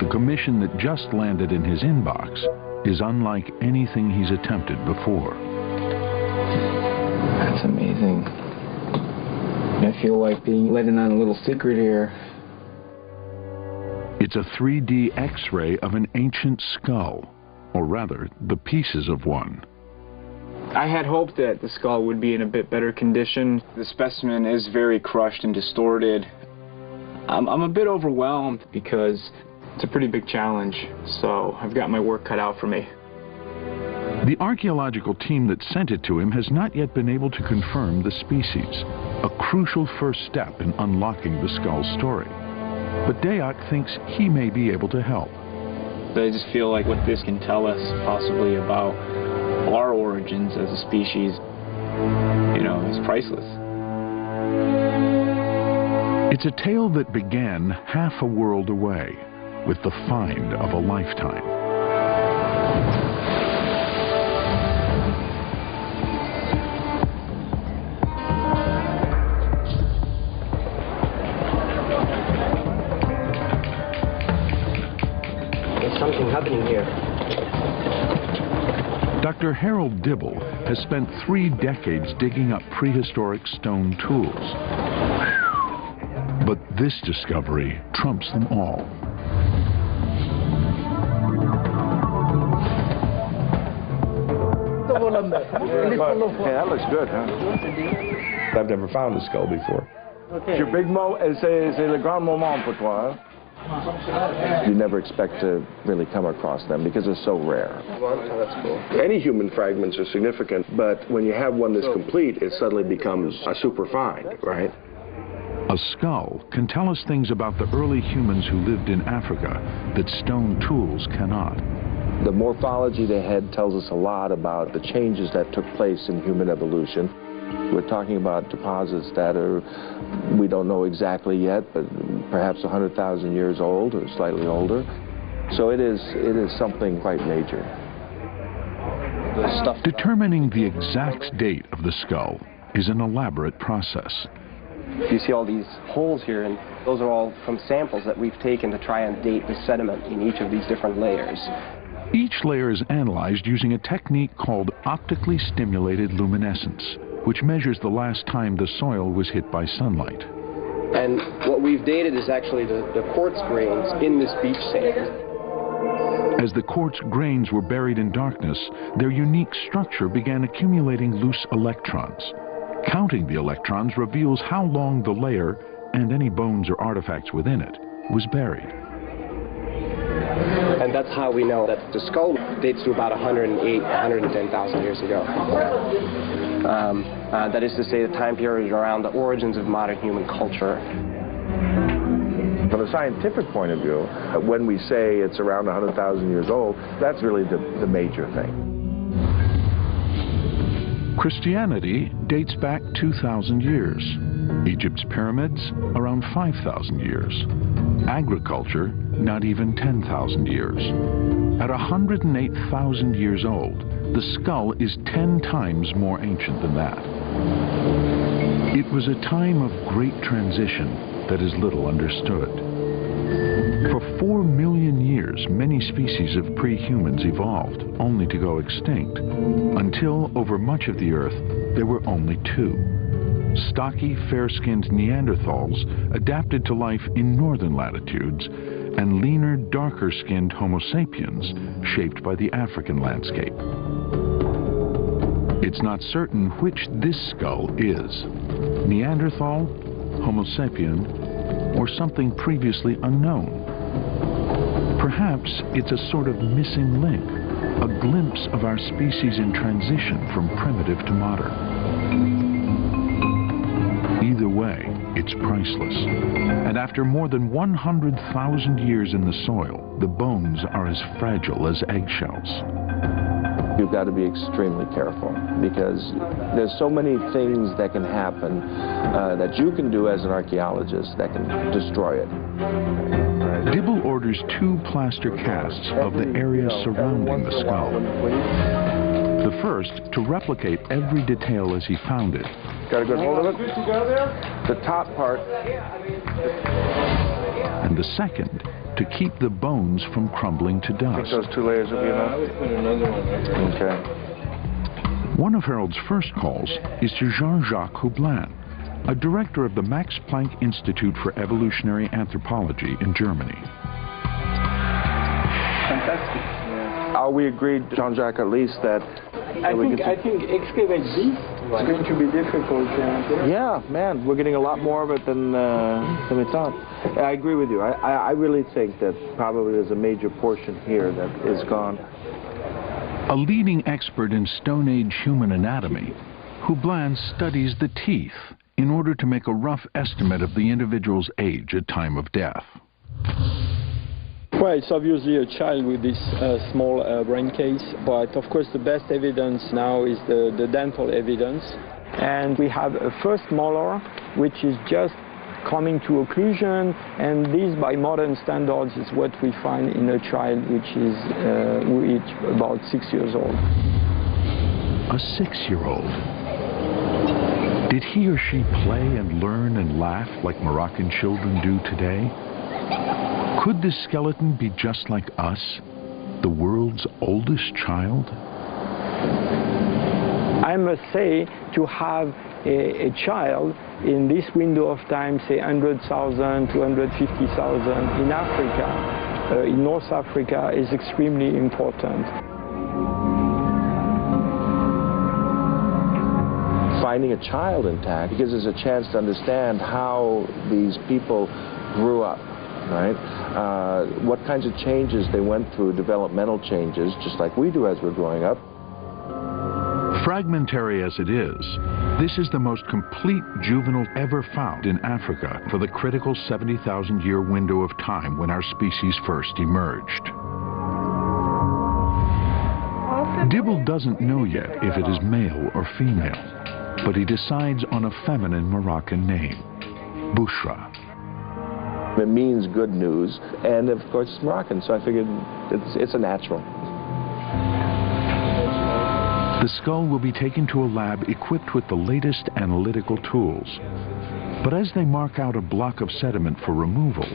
the commission that just landed in his inbox is unlike anything he's attempted before. That's amazing. I feel like being let in on a little secret here. It's a 3D X-ray of an ancient skull, or rather, the pieces of one. I had hoped that the skull would be in a bit better condition. The specimen is very crushed and distorted. I'm a bit overwhelmed because it's a pretty big challenge, so I've got my work cut out for me. The archaeological team that sent it to him has not yet been able to confirm the species, a crucial first step in unlocking the skull's story. But Dayak thinks he may be able to help. I just feel like what this can tell us possibly about our origins as a species, you know, is priceless. It's a tale that began half a world away with the find of a lifetime. There's something happening here. Dr. Harold Dibble has spent 3 decades digging up prehistoric stone tools. But this discovery trumps them all. Hey, that looks good, huh? I've never found a skull before. C'est le grand moment pour toi. You never expect to really come across them because they're so rare. That's cool. Any human fragments are significant, but when you have one that's complete, it suddenly becomes a super find, right? A skull can tell us things about the early humans who lived in Africa that stone tools cannot. The morphology they had tells us a lot about the changes that took place in human evolution. We're talking about deposits that are, we don't know exactly yet, but perhaps 100,000 years old or slightly older. So it is something quite major. Determining the exact date of the skull is an elaborate process. You see all these holes here, and those are all from samples that we've taken to try and date the sediment in each of these different layers. Each layer is analyzed using a technique called optically stimulated luminescence, which measures the last time the soil was hit by sunlight. And what we've dated is actually the quartz grains in this beach sand. As the quartz grains were buried in darkness, their unique structure began accumulating loose electrons. Counting the electrons reveals how long the layer, and any bones or artifacts within it, was buried. And that's how we know that the skull dates to about 108, 110,000 years ago. That is to say, the time period around the origins of modern human culture. From a scientific point of view, when we say it's around 100,000 years old, that's really the major thing. Christianity dates back 2,000 years. Egypt's pyramids, around 5,000 years. Agriculture, not even 10,000 years. At 108,000 years old, the skull is 10 times more ancient than that. It was a time of great transition that is little understood. For 4 million years, many species of pre-humans evolved, only to go extinct, until over much of the Earth, there were only 2. Stocky, fair-skinned Neanderthals adapted to life in northern latitudes, and leaner, darker-skinned Homo sapiens shaped by the African landscape. It's not certain which this skull is, Neanderthal, Homo sapien, or something previously unknown. Perhaps it's a sort of missing link, a glimpse of our species in transition from primitive to modern. Either way, it's priceless. And after more than 100,000 years in the soil, the bones are as fragile as eggshells. You've got to be extremely careful because there's so many things that can happen that you can do as an archaeologist that can destroy it. Dibble orders 2 plaster casts of the area surrounding the skull. The first to replicate every detail as he found it. Got a good hold of it? The top part. And the second to keep the bones from crumbling to I think dust. those 2 layers will be enough. I would put another one over. Okay. One of Harold's first calls is to Jean-Jacques Hublin, a director of the Max Planck Institute for Evolutionary Anthropology in Germany. Fantastic. Are we agreed, Jean-Jacques, at least that... I think excavate this is going to be difficult. Yeah, man, we're getting a lot more of it than we thought. I agree with you. I really think that probably there's a major portion here that is gone. A leading expert in Stone Age human anatomy, Hublin studies the teeth in order to make a rough estimate of the individual's age at time of death. Well, it's obviously a child with this small brain case, but of course the best evidence now is the dental evidence. And we have a first molar, which is just coming to occlusion, and this, by modern standards, is what we find in a child which is about 6 years old. A 6-year-old. Did he or she play and learn and laugh like Moroccan children do today? Could this skeleton be just like us, the world's oldest child? I must say, to have a child in this window of time, say 100,000 to 150,000 in Africa, in North Africa, is extremely important. Finding a child intact gives us a chance to understand how these people grew up, right? What kinds of changes they went through, developmental changes, just like we do as we're growing up. Fragmentary as it is, this is the most complete juvenile ever found in Africa for the critical 70,000-year window of time when our species first emerged. Dibble doesn't know yet if it is male or female, but he decides on a feminine Moroccan name, Bushra. It means good news, and of course it's Moroccan, so I figured it's a natural. The skull will be taken to a lab equipped with the latest analytical tools. But as they mark out a block of sediment for removal,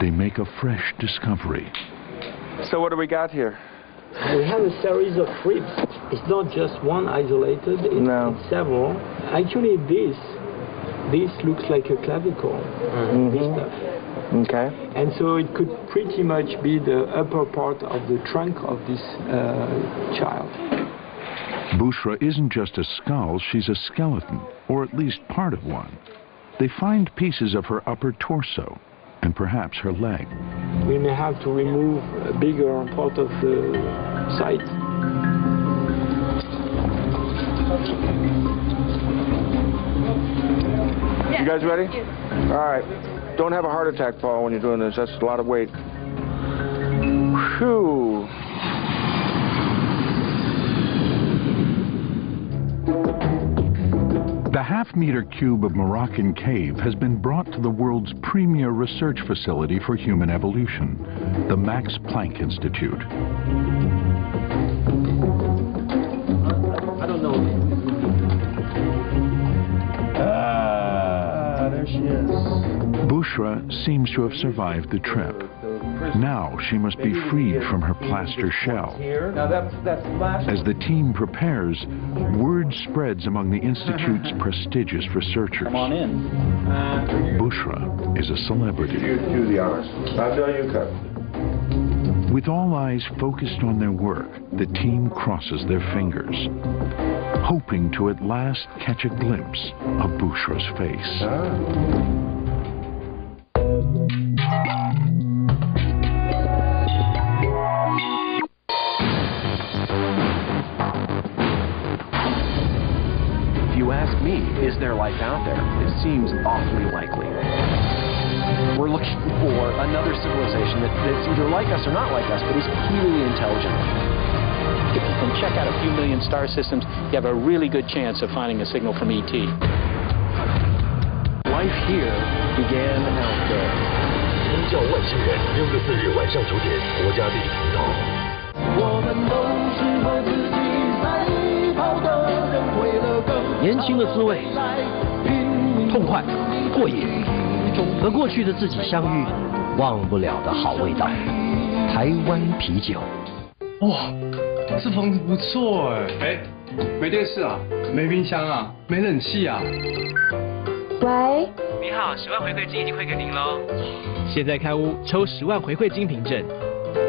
they make a fresh discovery. So what do we got here? We have a series of ribs. It's not just one isolated, it's several. Actually, this looks like a clavicle, this stuff. Okay. And so it could pretty much be the upper part of the trunk of this child. Bushra isn't just a skull, she's a skeleton, or at least part of one. They find pieces of her upper torso, and perhaps her leg. We may have to remove a bigger part of the site. You guys ready? Yes. All right. Don't have a heart attack, Paul, when you're doing this. That's a lot of weight. Whew. The half-meter cube of Moroccan cave has been brought to the world's premier research facility for human evolution, the Max Planck Institute. I don't know. Ah, there she is. Bushra seems to have survived the trip. Now she must be freed from her plaster shell. As the team prepares, word spreads among the Institute's prestigious researchers. Bushra is a celebrity. Do the honors. I'll tell you, cut. With all eyes focused on their work, the team crosses their fingers, hoping to at last catch a glimpse of Bushra's face. Is there life out there? It seems awfully likely. We're looking for another civilization that's either like us or not like us, but is clearly intelligent. If you can check out a few million star systems, you have a really good chance of finding a signal from ET. Life here began out there. 宗教外星人6月4日晚上9点，国家地理频道。我们都是和自己赛跑的人，为了更。 年轻的滋味，痛快、过瘾，和过去的自己相遇，忘不了的好味道，台湾啤酒。哇，这房子不错哎。没电视啊，没冰箱啊，没冷气啊。喂，你好，10万回馈金已经汇给您喽。现在开屋抽10万回馈金凭证。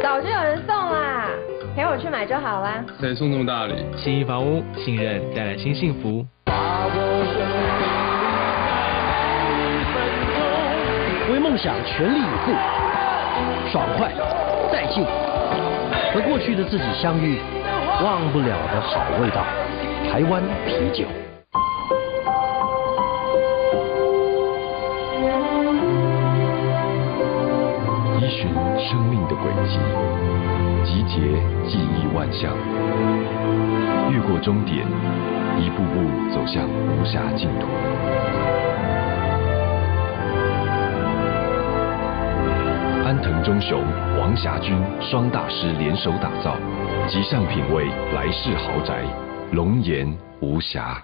早就有人送啦，陪我去买就好啦。谁送这么大礼？信义房屋，信任带来新幸福。为梦想全力以赴，爽快再进，和过去的自己相遇，忘不了的好味道，台湾啤酒。依循生命的轨迹，集结记忆万象，越过终点，一步步走向无暇净土。安藤忠雄、王霞军双大师联手打造，极上品味来世豪宅，龙岩无暇。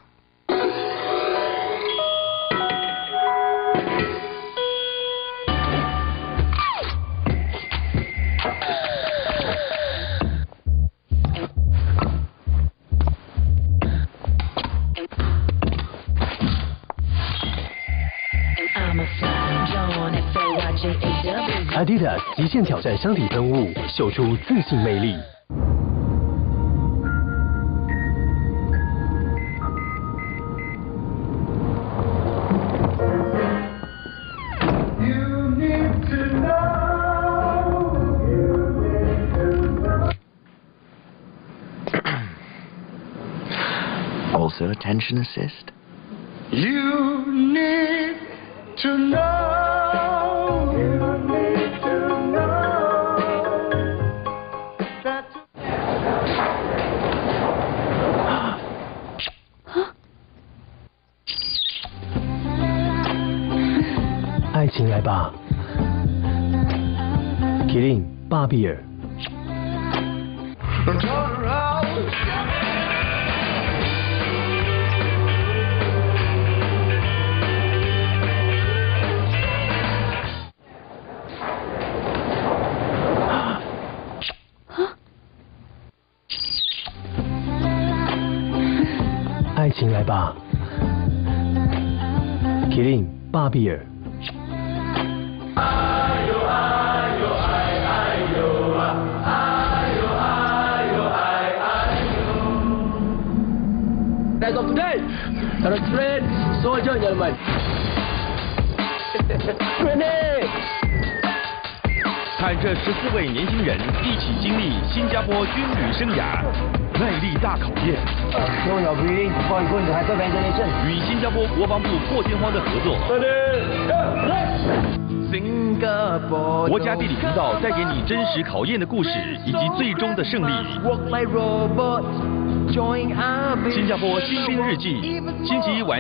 Adidas 极限挑战箱体喷雾，秀出自信魅力。Also attention assist. You need to know.爱情来吧 ，Killing 巴比尔。爱情来吧 ，Killing 巴比尔。As of today, our friend soldier and gentlemen. Grenade! 看这14位年轻人一起经历新加坡军旅生涯，耐力大考验。Slow your breathing before you go into hyperventilation. 与新加坡国防部破天荒的合作。国家地理频道带给你真实考验的故事以及最终的胜利。新加坡新兵日记，星期一晚。